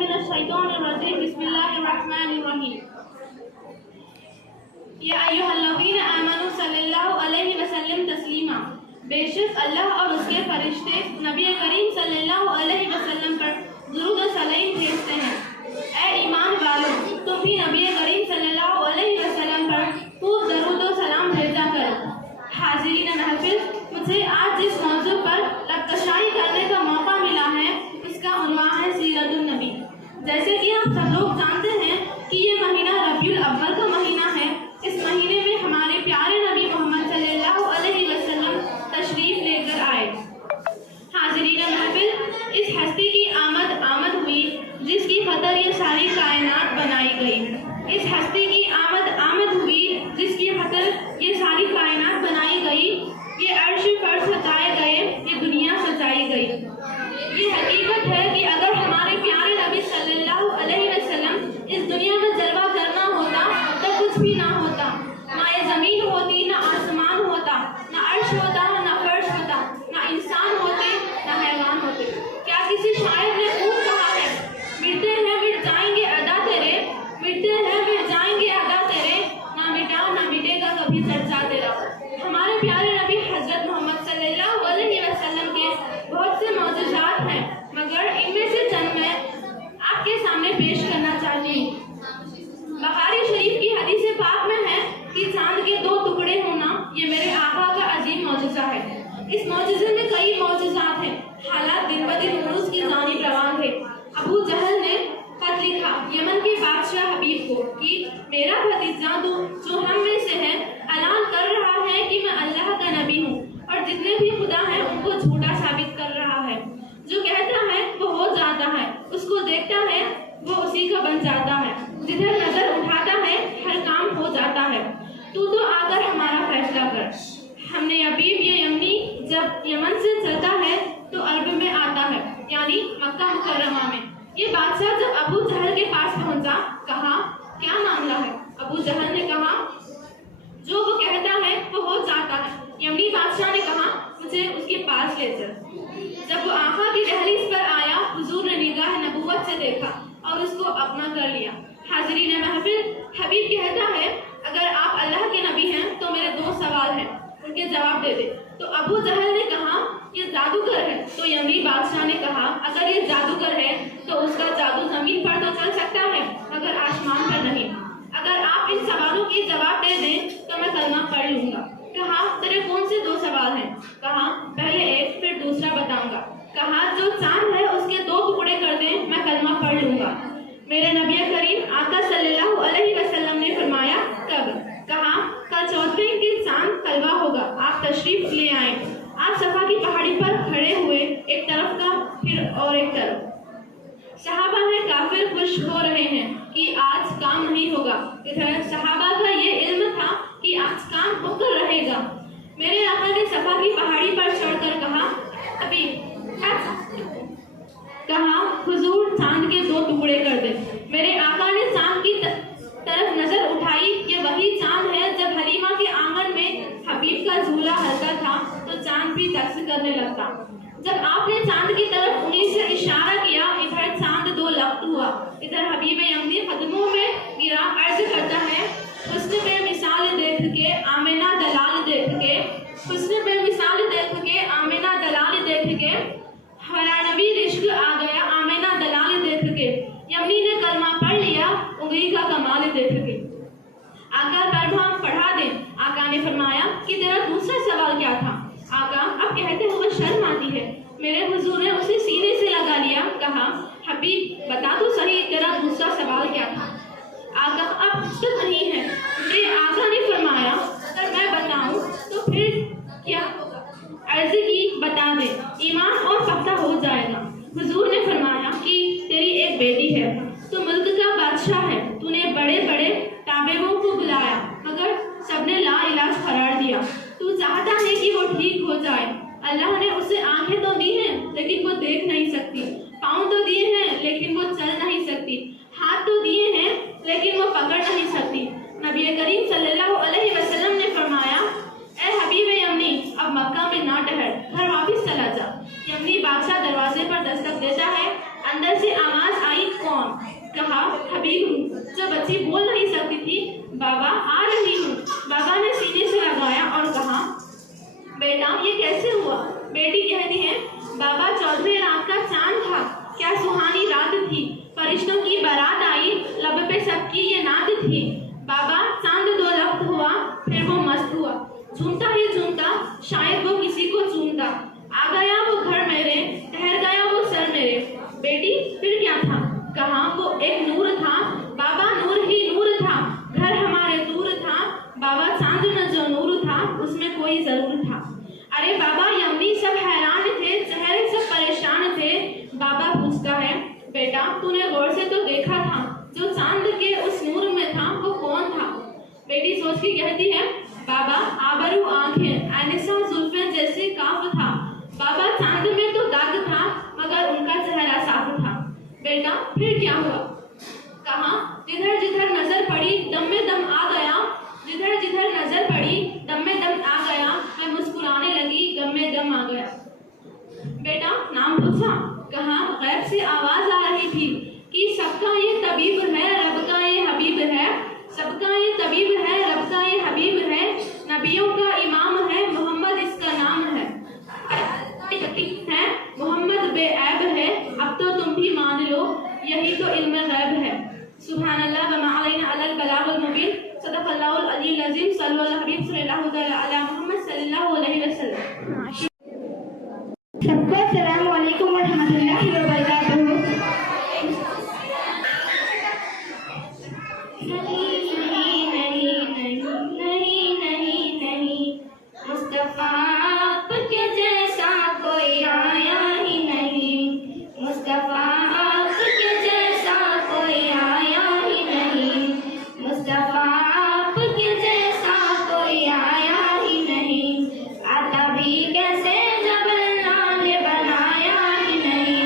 मिनश्शैतानिर्रजीम बिस्मिल्लाहिर्रहमानिर्रहीम। या अय्युहल्लज़ीना आमनू सल्लल्लाहु अलैहि वसल्लम तस्लीमा। बेशक अल्लाह और उसके फरिश्ते नबी करीम सल्लल्लाहु अलैहि वसल्लम पर दुरूद और सलाम भेजते हैं। ऐ ईमान वालों, तुम भी नबी करीम सल्लल्लाहु अलैहि वसल्लम पर खूब दरूद और सलाम भेजा करो। हाज़िरीन महफिल, मुझे आज जिस मौजू पर लबकशाई करने का मौका मिला है उसका उन्वान है सीरतुन नबी। जैसे कि आप सब लोग जानते हैं कि ये महीना रबीउल अव्वल का महीना है। इस महीने में हमारे प्यारे नबी मोहम्मद सल्लल्लाहु अलैहि वसल्लम तशरीफ लेकर आए। हाज़िरीन महफिल, इस हस्ती की आमद हुई जिसकी खतर ये सारी कायनात बनाई गई। इस हस्ती की आमद हुई जिसकी खतर ये सारी कायनात बनाई गई। ये अर्श फर्श सजाए गए, ये दुनिया सजाई गई। ये हकीकत है कि अगर हमारे प्यारे नबी सल्लल्लाहु अलैहि वसल्लम इस दुनिया में जलवा करना होता तो कुछ भी ना होता। ना ये ज़मीन होती, ना आसमान होता, ना अर्श होता, ना फर्श होता, ना इंसान होते, ना हैवान होते। क्या किसी शायर ने खूब कहा है, मिटते हैं मिट जाएंगे अदा तेरे, मिटते हैं मिट जाएंगे अदा तेरे, ना मिटा ना मिटेगा कभी चर्चा तेरा। हमारे प्यारे नबी हजरत मोहम्मद सल्लल्लाहु अलैहि वसल्लम के बहुत से मौजूदात हैं, मगर इनमें से चंद मैं आपके सामने पेश करना चाहती हूँ। बुखारी शरीफ की हदीस पाक में है कि चांद के दो टुकड़े होना ये मेरे आका का अजीम मौजूजा है। इस मौजूजे में कई मौजूजात हैं। हालात दिन ब दिन उरूज की जानिब रवान थे। अबू जहल ने खत लिखा यमन के बादशाह हबीब को कि मेरा भतीजा जो हम में से है ऐलान कर रहा है कि मैं अल्लाह का नबी हूँ और जितने भी खुदा हैं उनको झूठा साबित कर रहा है। जो कहता है वो हो जाता है, उसको देखता है वो उसी का बन जाता है, जिधर नजर उठाता है हर काम हो जाता है। तू तो आकर हमारा फैसला कर। हमने हबीब ये यमनी जब यमन से चलता है तो अरब में आता है, यानी मक्का मुकर्रमा में। ये बादशाह जब अबू जहल के पास पहुंचा, कहा क्या मामला है? अबू जहल ने कहा जो वो कहता है वो हो जाता है। यमनी बादशाह ने कहा मुझे उसके पास ले चल। जब वो आका की दहलीज पर आया, हुजूर ने निगाह नबुव्वत से देखा और उसको अपना कर लिया। हाज़िरीन महफिल, हबीब कहता है अगर आप अल्लाह के नबी हैं तो मेरे दो सवाल हैं, उनके जवाब दे दे। तो अबू जहल ने कहा ये जादूगर है। तो यमनी बादशाह ने कहा अगर ये जादूगर है तो उसका जादू जमीन पर तो चल सकता है मगर आसमान पर नहीं। अगर आप इन सवालों के जवाब दे दें तो मैं कलमा पढ़ लूंगा। कहा तेरे कौन से दो सवाल हैं? कहा पहले एक फिर दूसरा बताऊंगा। कहा जो चांद है उसके दो टुकड़े कर दें, मैं कलमा पढ़ लूंगा। मेरे नबी करीम आका सल्लल्लाहु अलैहि वसल्लम ने फरमाया कब? कहा कल चौथे दिन चांद कलवा होगा, आप तशरीफ ले आए। आप सफा की पहाड़ी पर खड़े हुए, एक तरफ का फिर और एक तरफ। सहाबा ने काफिर खुश हो रहे हैं कि आज काम नहीं होगा। इधर सहाबा का ये इल्म था कि आज काम होकर रहेगा। मेरे आका ने सफा की पहाड़ी पर चढ़कर कहा अभी कहा हुजूर चांद के दो टुकड़े कर दे। मेरे आका ने चांद की तरफ नजर उठाई। ये वही चांद है जब हलीमा के आंगन में हबीब का झूला हलता था तो चांद भी रक्स करने लगता। जब आपने चांद की तरफ उंगली से इशारा किया, इधर चांद दो लख्त हुआ। इधर हबीब यमनी कदमों में गिरा, अर्ज करता है हुस्न बेमिसाल देख के आमिना दलाल देख के, हुस्न बेमिसाल देख के आमिना दलाल देख के, हरा नबी रिश्क आ गया आमिना दलाल देख के। यमनी ने कलमा पढ़ लिया उंगली का कमाल देख के। आका परभाम पढ़ा दे। आका ने फरमाया कि तेरा दूसरा सवाल क्या था? आका अब कहते हुए शर्म आती है। मेरे हुजूर ने उसे सीने से लगा लिया। कहा हबीब बता तो सही तेरा दूसरा सवाल क्या था? आका अब तो नहीं है। मेरे आका ने फरमाया अगर मैं बताऊं तो फिर क्या होगा? अर्ज की बता दे, ईमान और पक्का हो जाएगा। हुजूर ने फरमाया कि तेरी एक बेटी है, तो मुल्क का बादशाह है, तूने बड़े बड़े ताबेबों को बुलाया मगर सबने ला इलाज करार दिया। तू चाहता है कि वो ठीक हो जाए। अल्लाह ने उसे आंखें तो दी हैं लेकिन वो देख नहीं सकती, पाँव तो दिए हैं लेकिन वो चल नहीं सकती, हाथ तो दिए हैं लेकिन वो पकड़ नहीं सकती। नबी करीम सल्लल्लाहु अलैहि वसल्लम ने फरमाया ए हबीब यमनी अब मक्का में ना ठहर, घर वापस चला जा। यमनी बादशाह दरवाजे पर दस्तक देता है। अंदर से आवाज आई कौन? कहा हबीब हूँ। जब बच्ची बोल नहीं सकती थी, बाबा आ रही हूँ। बाबा ने सीने से लगाया और कहा बेटा ये कैसे हुआ? बेटी कहती है बाबा 14वें रात का चांद था, क्या सुहानी रात थी, फरिश्तों की बारात आई, लब पे सबकी ये नात थी। बाबा चांद दो लफ्त हुआ, फिर वो मस्त हुआ, झूमता ही झूमता शायद वो किसी को चूमता। आ गया वो घर मेरे, ठहर गया वो सर मेरे। बेटी फिर क्या था? कहा वो एक नूर था, बाबा नूर ही नूर था, घर हमारे दूर था, बाबा चांद में जो नूर था उसमें कोई जरूर था। अरे बाबा यम्मी सब हैरान थे, चेहरे सब परेशान थे। बाबा पूछता है बेटा तूने गौर से तो देखा था, जो चांद के उस नूर में था वो कौन था? बेटी सोच के कहती है बाबा आबरू आंखें, ऐनिसा जुल्फें जैसे काफ था, बाबा चांद में तो दाग था मगर उनका चेहरा साफ था। बेटा फिर क्या हुआ? कहा जिधर जिधर नजर पड़ी दम में दम आ गया, जिधर जिधर नजर पड़ी दम में दम आ गया, मैं मुस्कुराने लगी गम में दम आ गया। बेटा नाम पूछा? कहा गैब से आवाज आ रही थी कि सबका ये तबीब है, रब का ये हबीब है, सबका ये तबीब है, रब का ये हबीब है, नबियों का इमाम है, मोहम्मद इसका नाम है, मोहम्मद बेऐब है, अब तो तुम भी मान लो, यही तो इल्म गैब है। सुभानअल्लाह व मा अलैना अल्ल बलागुल मुबीन। सदक़ल्लाहुल अलीयुल अज़ीम। सल्लल्लाहु अलैहि हबीब सल्लल्लाहु अलैहि मोहम्मद सल्लल्लाहु अलैहि वसल्लम। सबको अस्सलामु अलैकुम व रहमतुल्लाहि व बरकातुहू। नहीं मुस्तफा आपके जैसा कोई आया ही नहीं, मुस्तफा आपके जैसा कोई आया ही नहीं, मुस्तफा आपके जैसा कोई आया ही नहीं। आता भी कैसे जब अल्लाह ने बनाया ही नहीं,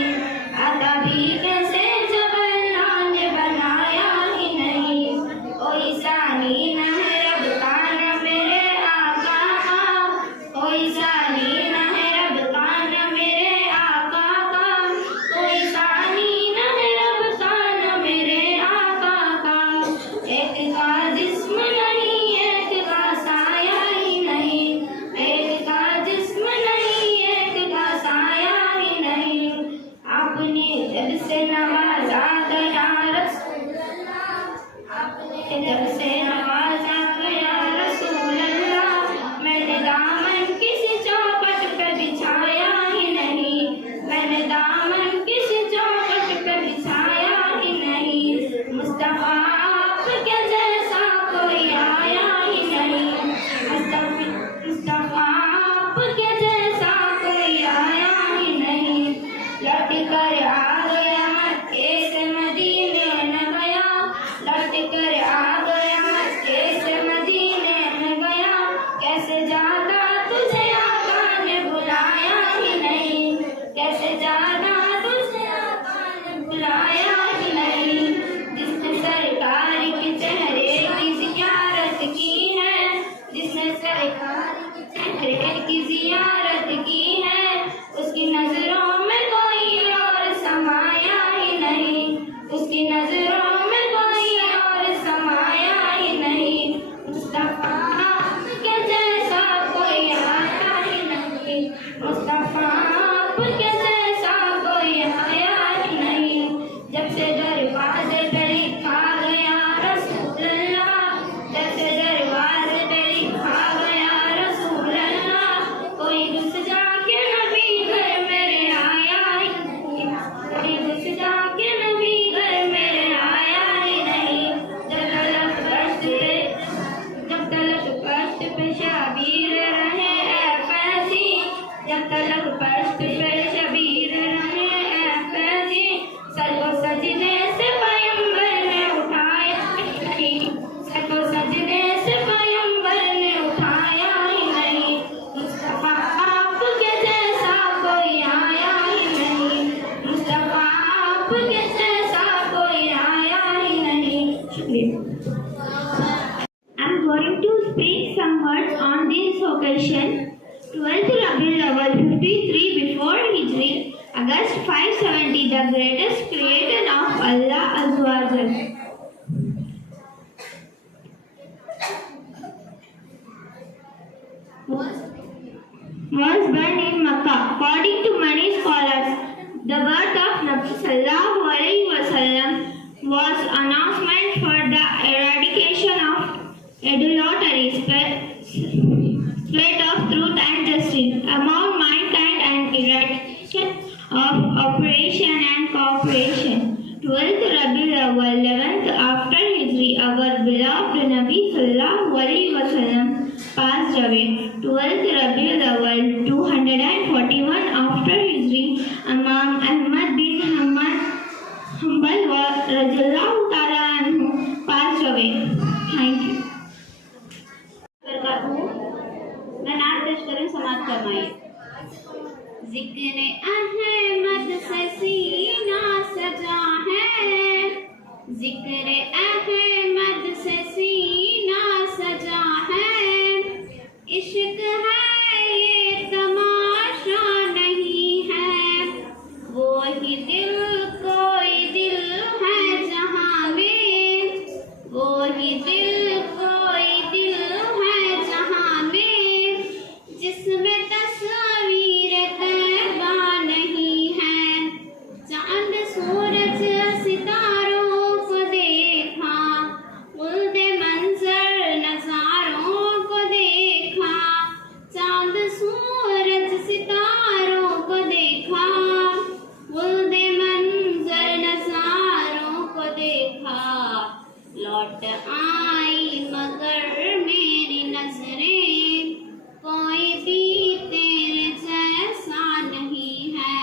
आता भी कैसे जब अल्लाह ने बनाया ही नहीं। कोई सानी न है रब का न मेरे आका का, कोई सानी न है रब का न मेरे आका का, कोई सानी न है रब का न मेरे आका का। एक का जिस्म नहीं एक का साया ही नहीं, एक का जिस्म नहीं एक का साया ही नहीं। आपने जब से नवाजा गया रसूल अल्लाह, आपने जब से नवाजा गया रसूल अल्लाह, मैंने दामन किसी चौखट पे बिछाया ही नहीं, मैंने दामन किसी चौखट पे बिछाया ही नहीं। मुस्तफा आपके जैसा कोई आया ही नहीं, मुस्तफा आपके जैसा कोई आया ही नहीं। लौट कर आ गया मक्के से मदीने न गया, लौट कर आ गया मक्के से मदीने न गया, कैसे जाता तुझे आका ने बुलाया ही नहीं, कैसे जाता तुझे आका ने बुलाया ही नहीं। जिसने सरकार के चेहरे की ज़ियारत की है, जिसने सरकार के चेहरे की ज़ियारत की है, उसकी नजरों में कोई और समाया ही नहीं, उसकी नजरों में कोई और समाया ही नहीं। मुस्तफा आपके जैसा कोई आया ही नहीं, मुस्तफा आपके जैसा कोई आया ही नहीं। जब से दरवाजे पे लिखा गया रसूल अल्लाह, जब से दरवाजे पे लिखा गया रसूल अल्लाह, कोई घुस जाके नबी घर मेरे आया ही नहीं, कोई घुस जाके नबी घर मेरे आया ही नहीं। जब तलक पश्त पे शबीर रहे ऐ फैज़ी, जब तलक पश्त पे शबीर रहे ऐ फैज़ी, सर को सजदे से पैगंबर ने उठाया ही नहीं, सर को सजदे से पैगंबर ने उठाया ही नहीं। मुस्तफा आपके जैसा कोई आया ही नहीं, मुस्तफा आपके जैसा कोई आया ही नहीं। शुक्रिया। I'm going to speak some words on this occasion. 12th Rabiul Awwal 53 before Hijri, August 570, the greatest creation of Allah Azza Maghrib. Was born in Makkah. According to many scholars, the birth of Nabi Sallallahu Alaihi Wasallam was announcement for the eradication of idolatry, spread of truth and justice among mankind, and eradication of oppression and cooperation. 12th Rabiul Awwal, 11th after Hijri, our beloved Nabi Sallallahu Alaihi Wasallam passed away. 12th Rabiul Awwal, 241 after Hijri, Imam Ahmad bin Hanbal radhiyallahu ta'ala anhu passed away. Thank you. मैं नात पेश करें, समाज फरमाइए। जिक्र अहमद से सीना सजा है, जिक्र अहमद से सीना सजा है, इश्क है ये तमाशा नहीं है, वो ही दिल कोई दिल है जहाँ में, वो ही दिल कोई दिल है जहाँ में, जिसमें तस्वीर तैबा नहीं है। चांद सूरज सितारों को देखा, गुल्द मंजर नजारों को देखा, चांद सूरज सितारों को देखा, गुल्द मंजर नजारों को देखा, लौट आई मगर मेरी नजरें, कोई भी तेरे जैसा नहीं है।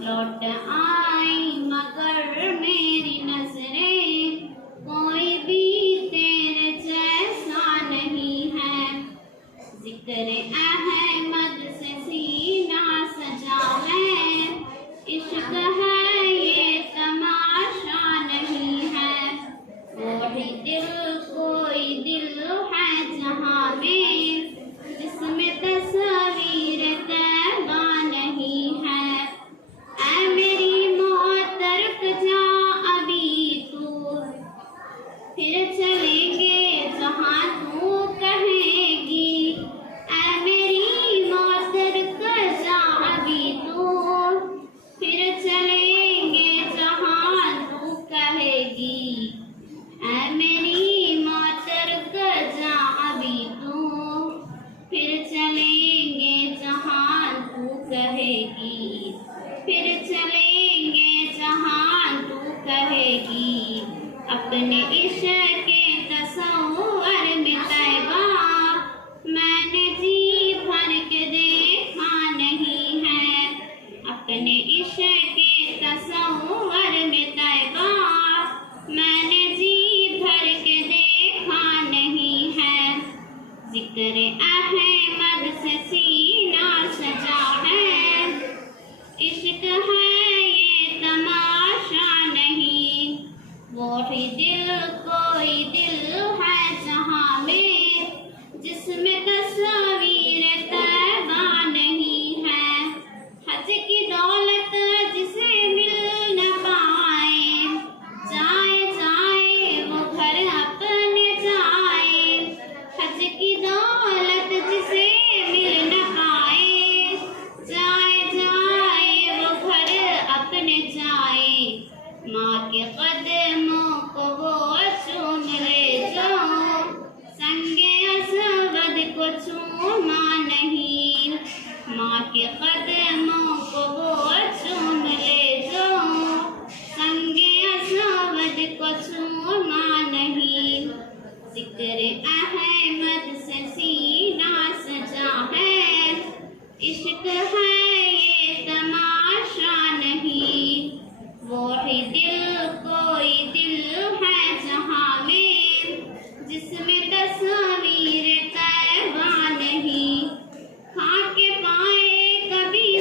लौट आई मगर मेरी नजरें, कोई भी तेरे जैसा नहीं है। जिक्र अहमद से सीना सजा है, इश्क है ये तमाशा नहीं है, वो ही दिल कोई दिल है जहाँ में, जिसमें तस्वीर तैबा नहीं है। ऐ मेरी मौत रुक जा अभी तू, फिर चलेंगे जहाँ तू कहेगी। ऐ मेरी मौत रुक जा अभी तू, फिर चलेंगे जहाँ तू कहेगी। ऐ मेरी मौत रुक जा अभी तू, फिर चलेंगे जहाँ तू कहेगी, फिर चलेंगे जहाँ तू कहेगी। अपने इश्क के तसव्वुर में तैबा मैंने जी भर के देखा नहीं है। अपने इश्क के तसव्वुर में तैबा मैंने जी भर के देखा नहीं है। जिक्र अहमद से सीना सजा है, इश्क है ये तमाशा नहीं, वो ही दिल कोई दिल है जहाँ में, जिसमें तस्वीर तैबा नहीं है। हज की दौलत जिसे मिल न पाए, जाए जाए वो घर अपने जाए। हज की दौलत जिसे मिल न पाए, जाए जाए वो घर अपने जाए। माँ के कदमों को वो चूम ले जो, संगे असवद को चूमा नहीं। माँ के कदमों को वो चूम ले जो, संगे असवद को चूमा नहीं। जिक्र अहमद से सीना सजा है, इश्क है ये तमाशा नहीं, वो ही दिल कोई दिल है जहाँ में, जिसमें तस्वीर तैबा नहीं। खाके पाए कभी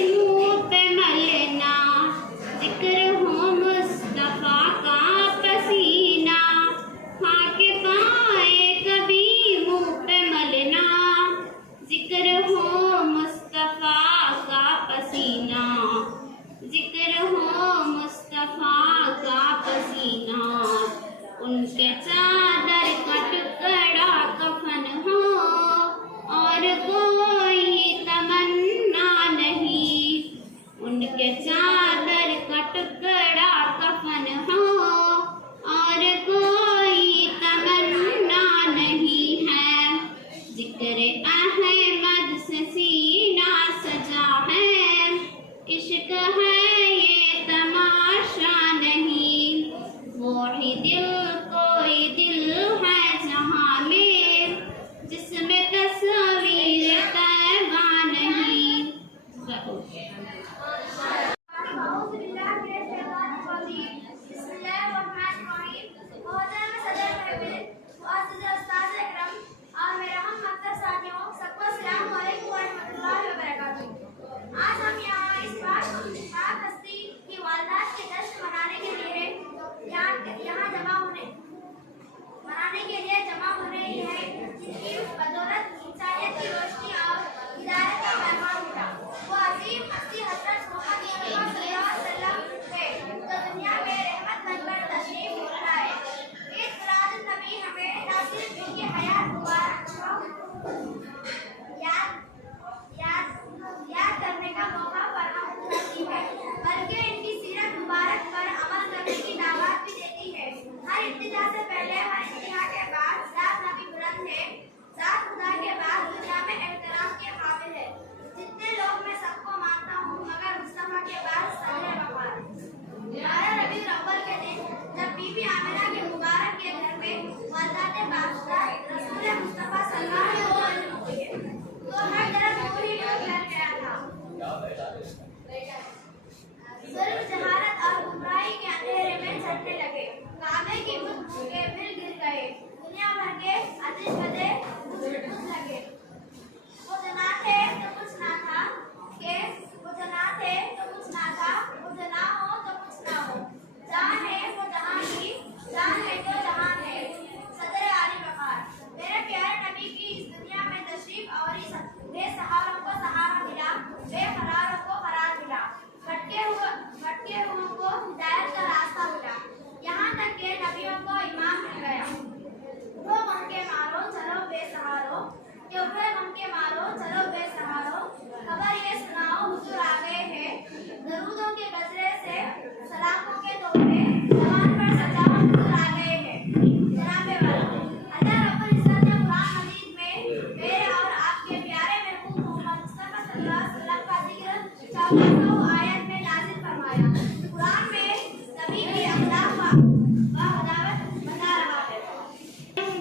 बता रहा है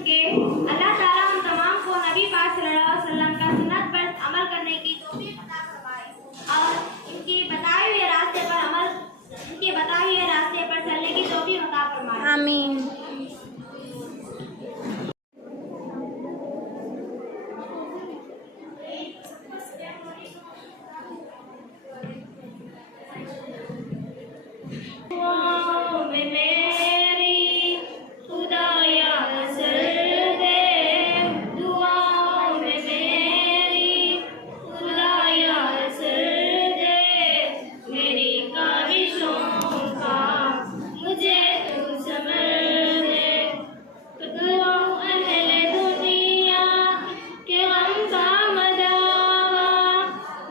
कि अल्लाह ताला हम तमाम को नबी पाक सल्लल्लाहु अलैहि वसल्लम का सुन्नत पर अमल करने की तौफीक अता फरमाए और इनके बताए हुए रास्ते पर चलने की तौफीक अता फरमाए। आमीन। दुआओं में मेरी खुदाया असर दे, दुआओं में मेरी खुदाया असर दे, मेरी काविशों का मुझे तू समझ दे। दुआओं अहले दुनिया के गम का मदावा,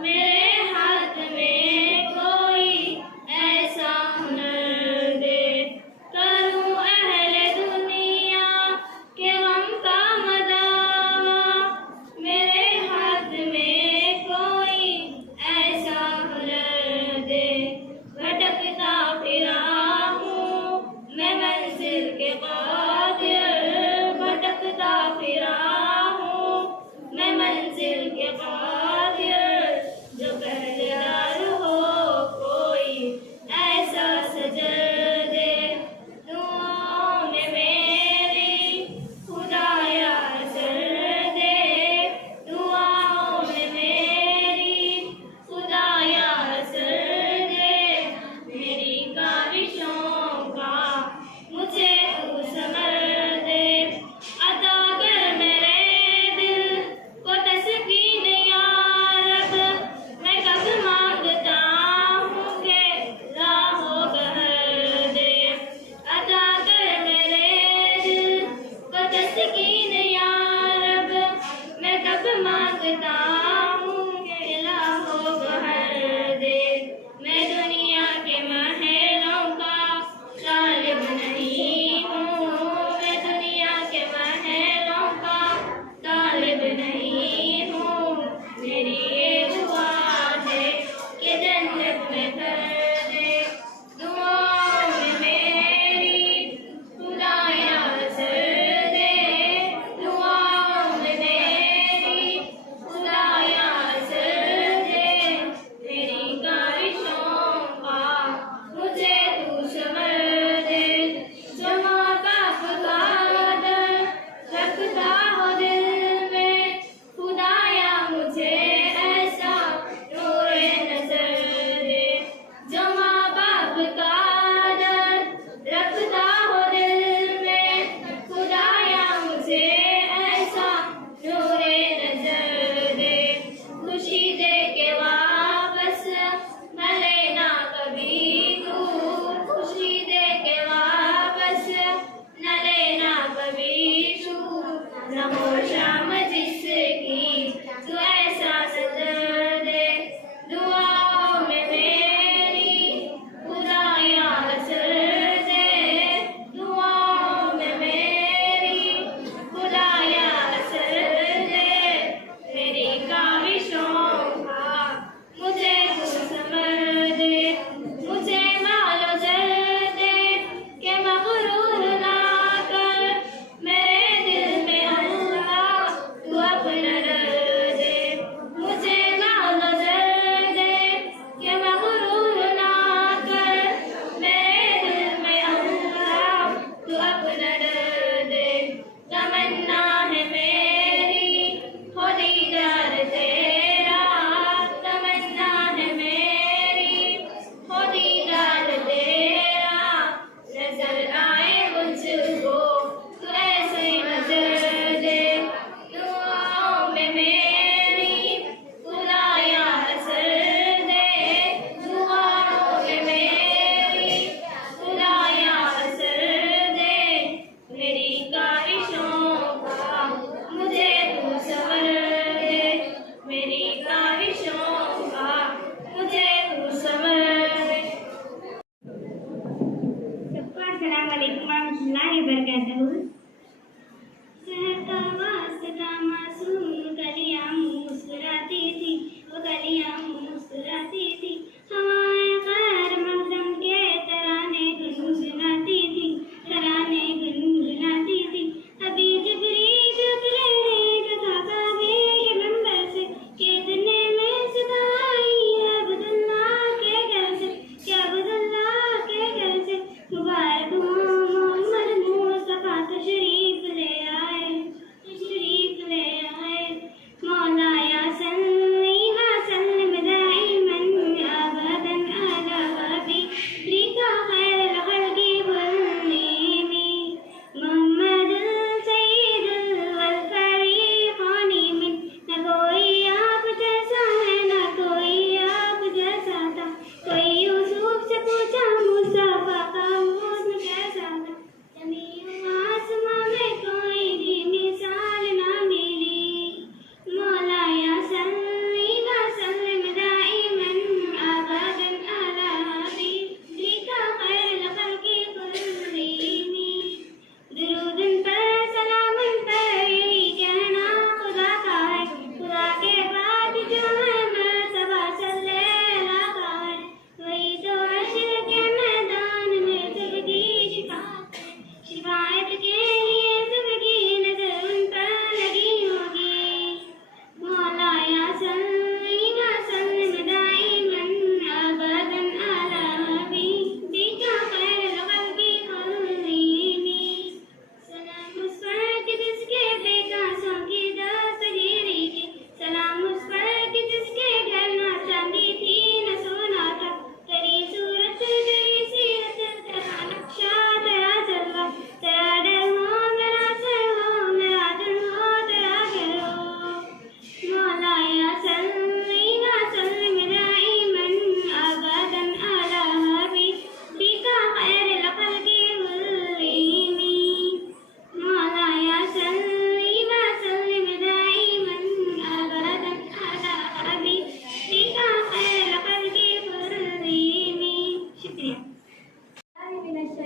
मेरे हाथ में कोई ऐसा हुनर दे। करूं अहले दुनिया के गम का मदावा, मेरे हाथ में कोई ऐसा हुनर दे। भटकता फिरा हूँ मैं मंजिल के कादिर, भटकता फिरा हूँ मैं मंजिल के कादिर, जो पहरेदार हो कोई ऐसा सजर दे। दुआओं में मेरी खुदाया असर दे, दुआओं में मेरी खुदाया असर दे, मेरी काविशों का मुझे तू समझ दे। अता कर मेरे दिल को तस्कीन या रब, मैं कब मांगता हूँ कि राहों गहर दे। अता कर मेरे दिल को तस्कीन या रब, मैं कब मांगता हूँ कि राहों गहर दे। मैं दुनिया के महलों का तालिब नहीं हूँ, मैं दुनिया के महलों का तालिब नहीं हूँ, मेरी ये दुआ है कि जन्नत में कर दे। दुआओं में मेरी खुदाया असर दे, दुआओं में मेरी खुदाया असर दे, मेरी काविशों का मुझे तू समझ दे। जो माँ बाप का आदर रखता हो दिल में, खुदाया मुझे ऐसा नूरे नजर दे। जो माँ बाप का आदर रखता हो दिल में, खुदाया मुझे ऐसा नूरे नजर दे। खुशी दे के वापस न लेना कभी तू, खुशी दे के वापस न लेना कभी तू, रहो शाम जिसकी तू ऐसा सजर दे। दुआओं में मेरी खुदाया असर दे, दुआओं में मेरी खुदाया असर दे, मेरी काविशों का मुझे तू समझ दे। मुझे मालो जर दे के मगरूर ना कर, मेरे दिल में अल्लाह तू अपना रह दे। मुझे मालो जर दे के मगरूर ना कर, मेरे दिल में अल्लाह तू अपना रह दे। तमन्ना है मेरी हो दीदार तेरा, तमन्ना है मेरी हो दीदार तेरा, नजर आए मुझको तू ऐसे नजर दे। दुआओं में मेरी खुदाया असर दे, दुआओं में मेरी खुदाया असर दे, मेरी काविशों का मुझे तू समझ दे, मेरी काविशों का मुझे तू समझ दे। सबको अस्सलाम वालेकुम रहमतुल्लाहि व बरकातहू। सहता वास्ता मासूम कलियां मुस्कुराती थी, वो कलियां मुस्कुराती थी, हवाएं खैर मकदम के तराने गुनगुनाती थी।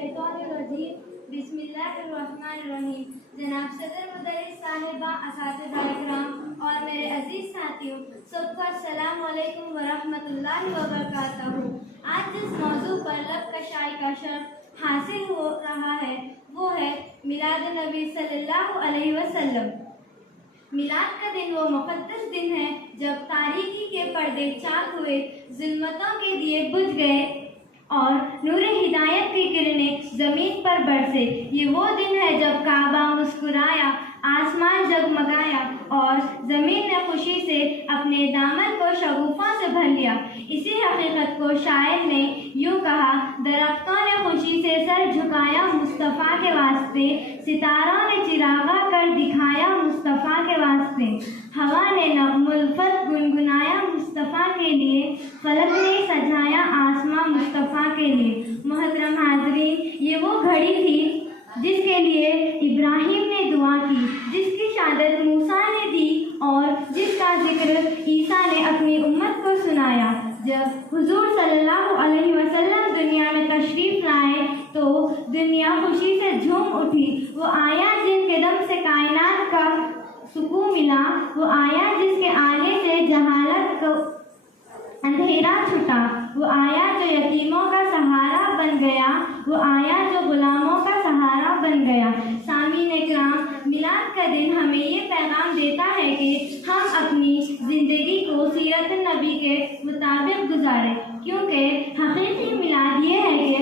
मिनश्शैतानिर्रजीम बिस्मिल्लाहिर्रहमानिर्रहीम। जनाब सदर मुदर्रिस साहिबा, असातिज़ा इकराम और मेरे अजीज साथियों, सबको अस्सलाम वालेकुम व रहमतुल्लाहि व बरकातहू। आज जिस मौजू पर लब कशाई का शर्फ हासिल हो रहा है वो है मिलाद नबी सल्लल्लाहु अलैहि वसल्लम। मिलाद का दिन वो मुक़द्दस दिन है जब तारीकी के पर्दे चाक हुए, ज़ुल्मतों के दिए बुझ गए और नूर हिदायत की किरणें ज़मीन पर बरसे। ये वो दिन है जब काबा मुस्कुराया, आसमान जगमगाया और ज़मीन ने खुशी से अपने दामन को शगुफ़ों से भर लिया। इसी हकीकत को शायर ने यूँ कहा, दरख्तों ने खुशी से सर झुकाया मुस्तफ़ा के वास्ते, सितारों ने चिरागा कर दिखाया मुस्तफ़ा के वास्ते, हवा ने नग़्मुल-फ़त गुनगुनाया मुस्तफ़ा के लिए, फलक ने सजाया आसमां मुस्तफ़ा के लिए। मोहतरम हाज़रीन, ये वो घड़ी थी जिसके लिए इब्राहिम ने दुआ की, जिसकी शहादत मूसा ने दी और जिसका जिक्र ईसा ने अपनी उम्मत को सुनाया। जब हुजूर सल्लल्लाहु अलैहि वसल्लम दुनिया में तशरीफ़ लाए तो दुनिया खुशी से झूम उठी। वो आया जिनके दम से कायनात का सुकून मिला, वो आया जिसके आने से जहालत को अंधेरा छुटा, वो आया जो यतीमों का सहारा बन गया, वो आया जो गुलामों का सहारा बन गया। सामीन इकराम, मिलाद का दिन हमें ये पैगाम देता है कि हम अपनी ज़िंदगी को सीरत नबी के मुताबिक गुजारें, क्योंकि हकीकी मिलाद ये है कि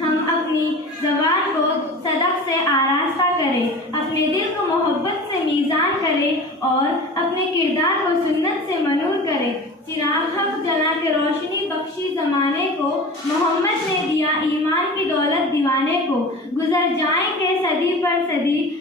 हम अपनी ज़बान को सदक़ से आरास्ता करें, अपने दिल को मोहब्बत से मीज़ान करें और अपने किरदार को सुन्नत से मनूर करें। चिराग हक जला के रोशनी बख्शी ज़माने को, मोहम्मद ने दिया ईमान की दौलत दीवाने को। गुजर जाएंगे सदी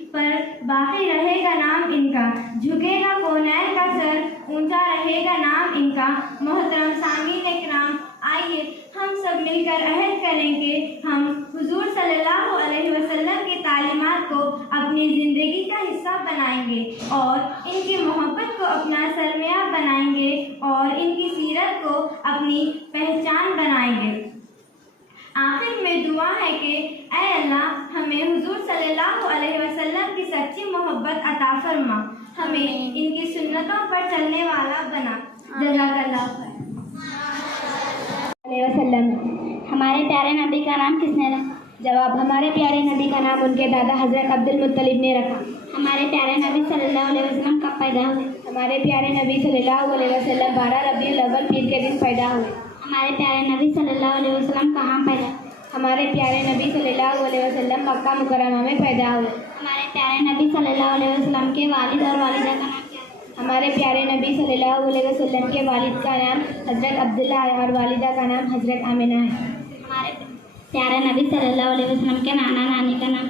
पर बाकी रहेगा नाम इनका, झुकेगा कौनैन का सर, ऊंचा रहेगा नाम इनका। मोहतरम सामीन इकराम, आइए हम सब मिलकर अहद करें कि हम हुजूर सल्लल्लाहु अलैहि वसल्लम की तालीमात को अपनी ज़िंदगी का हिस्सा बनाएंगे और इनकी मोहब्बत को अपना सरमाया बनाएंगे और इनकी सीरत को अपनी पहचान बनाएंगे। आखिर में दुआ है कि ऐ अल्लाह, हमें हुजूर सल्लल्लाहु अलैहि वसल्लम की सच्ची मोहब्बत अता फरमा, हमें इनकी सुन्नतों पर चलने वाला बना। जज़ाकल्लाह खैर। हमारे प्यारे नबी का नाम किसने रखा? जवाब, हमारे प्यारे नबी का नाम उनके दादा हज़रत अब्दुल मुत्तलिब ने रखा। हमारे प्यारे नबी सल्लल्लाहु अलैहि वसल्लम कब पैदा हुए? हमारे प्यारे नबी सल्लल्लाहु अलैहि वसल्लम 12 रबीउल अव्वल पीर के दिन पैदा हुए। हमारे प्यारे नबी सल्लल्लाहु अलैहि वसल्लम कहाँ पैदा? हमारे प्यारे नबी सल्लल्लाहु अलैहि वसल्लम मक्का मुकर्रमा में पैदा हुए। हमारे प्यारे नबी सल्लल्लाहु अलैहि वसल्लम के वालिद और वालिदा का नाम क्या है? हमारे प्यारे नबी सल्लल्लाहु अलैहि वसल्लम के वालिद का नाम हज़रत अब्दुल्ला है और वालिदा का नाम हज़रत आमिना है। हमारे प्यारे नबी सल्लल्लाहु अलैहि वसल्लम के नाना नानी का नाम?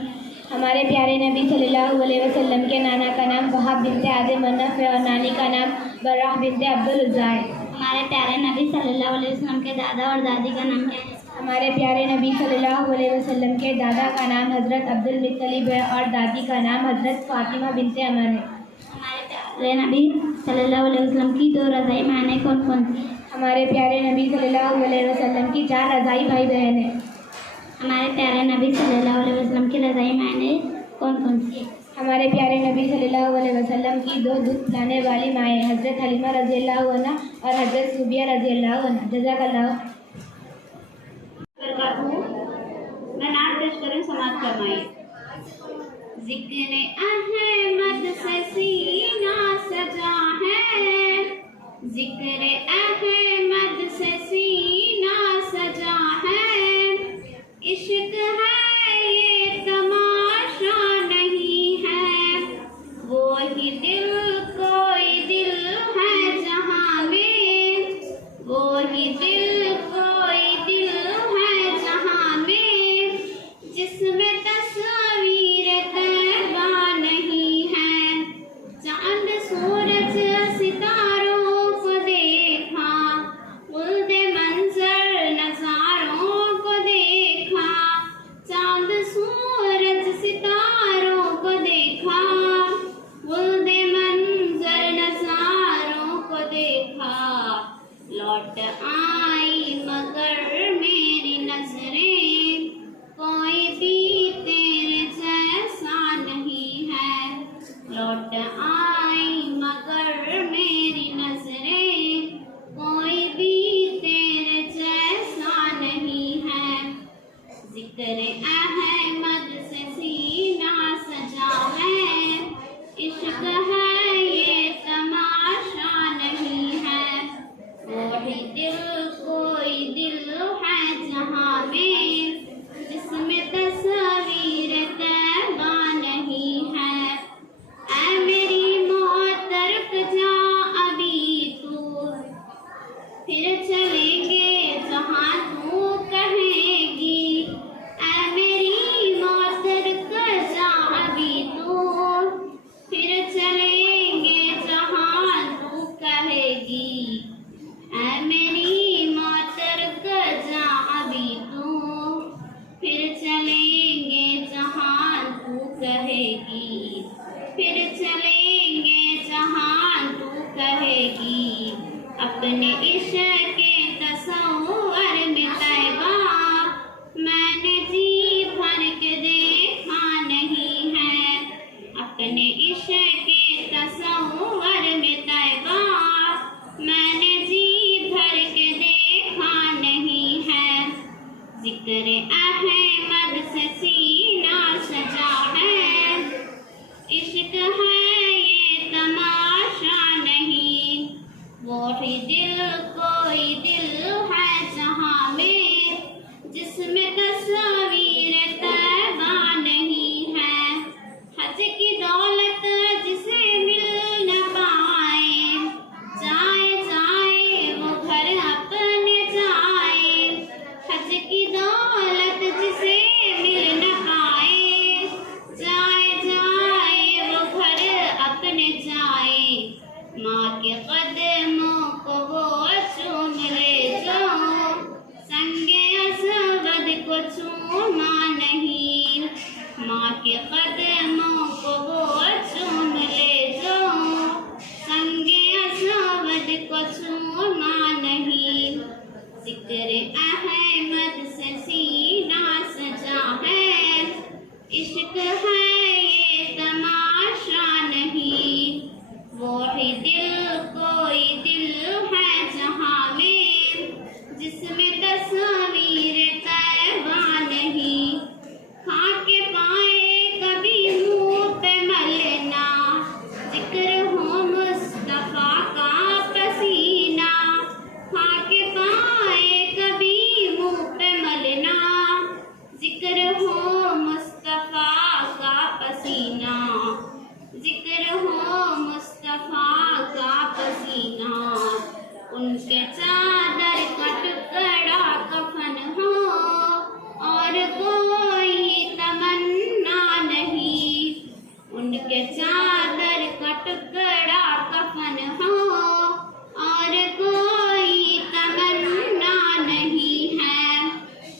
हमारे प्यारे नबी सल्लल्लाहु अलैहि वसल्लम के नाना का नाम वहाब बिनते आदिम मनफ है और नानी का नाम बर्राह बिनते अब्दुल उज़्ज़ा है। हमारे प्यारे नबी सल्लल्लाहु अलैहि वसल्लम के दादा और दादी का नाम क्या है? हमारे प्यारे नबी सल्लल्लाहु अलैहि वसल्लम के दादा का नाम हज़रत अब्दुल मुत्तलिब है और दादी का नाम हज़रत फ़ातिमा बिनते अमर है। हमारे प्यारे नबी सल्लल्लाहु अलैहि वसल्लम की 2 रज़ाई माने कौन कौन सी? हमारे प्यारे नबी सल्लल्लाहु अलैहि वसल्लम की 4 रज़ाई भाई बहन हैं। हमारे प्यारे नबी सल्लल्लाहु अलैहि वसल्लम की रज़ाई माने कौन कौन सी? हमारे प्यारे नबी सल्लल्लाहु अलैहि वसल्लम की 2 दूध पिलाने वाली माएँ हज़रत हलीमा रज़ियल्लाहु अन्हा और हज़रत सूबिया रज़ियल्लाहु अन्हा। जज़ाकल्लाह। मैं नात पेश करें, समाप्त करवाएं। ज़िक्र अहमद से सीना सजा है, ज़िक्र अहमद से सीना सजा है, इश्क है ये तमाशा नहीं है, वो ही दिल कोई दिल है जहाँ में, वो ही दिल कोई दिल है जहाँ में, जिसमें तस्वीर तैबा नहीं है। चांद सूरज सितारों को देखा, उल्दे मंजर नजारों को देखा, चांद सूरज सितारों को देखा, उल्दे मंजर नजारों को देखा, लौट आई मगर मेरी नजरें अहमद से सीना सजा है। इश्क है ये तमाशा नहीं है, वही दिल कोई दिल है जहाँ में, जिसमें तस्वीर तैबा नहीं है। ऐ मेरी मौत रुक जा अभी तू, फिर चलेंगे जहाँ तू कहेगी। ऐ मेरी मौत रुक जा अभी तू, फिर चलेंगे जहाँ तू कहेगी। ऐ मेरी मौत रुक जा अभी तू, फिर चलेंगे जहाँ तू कहेगी। फिर चलेंगे जहाँ तू कहेगी। अपने इश्क के तसव्वुर में तैबा मैंने जी भर के देखा नहीं है। अपने इश्क के तसव्वुर में तैबा मैंने जी भर के देखा नहीं है। जिक्र अहमद से सीना सजा है। इश्क है ये तमाशा नहीं, वही दिल कोई दिल है जहाँ में, जिसमें तस्वीर तैबा नहीं है। हज की दौलत जिसे मिल न पाए, जाए जाए वो घर अपने जाए। हज की दौलत जिसे मिल न पाए, जाए जाए वो घर अपने जाए। माँ के कदमों को वो चूम ले जो, संगे असवद को चूमा नहीं। माँ के कदमों को वो चूम ले जो, संगे असवद को चूमा नहीं। जिक्र अहमद से सीना सजा है। इश्क है ये तमाशा नहीं, वही दिल कोई दिल है जहाँ में, जिसमें तस्वीर तैबा नहीं। खा के पाए कभी मुँह पे मलना, जिक्र हो मुस्तफा का पसीना। खा के पाए कभी मुँह पे मलना, जिक्र हो मुस्तफा का पसीना। जिक्र हो मुस्तफा का पसीना। उनके चादर का टुकड़ा कफन हो, और कोई तमन्ना नहीं। उनके चादर का टुकड़ा कफन हो, और कोई तमन्ना नहीं है।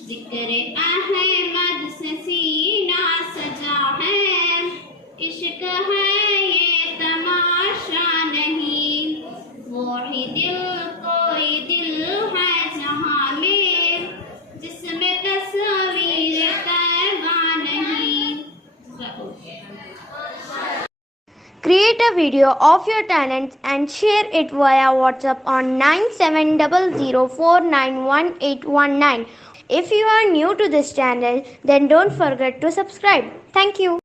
जिक्र अहमद से सीना सजा है। इश्क है ये तमाशा नहीं, वही दिल कोई दिल है जहाँ में, जिसमें तस्वीर तैबा नहीं। Create a video of your talents and share it via WhatsApp on 9700491819. If you are new to this channel, then don't forget to subscribe. Thank you.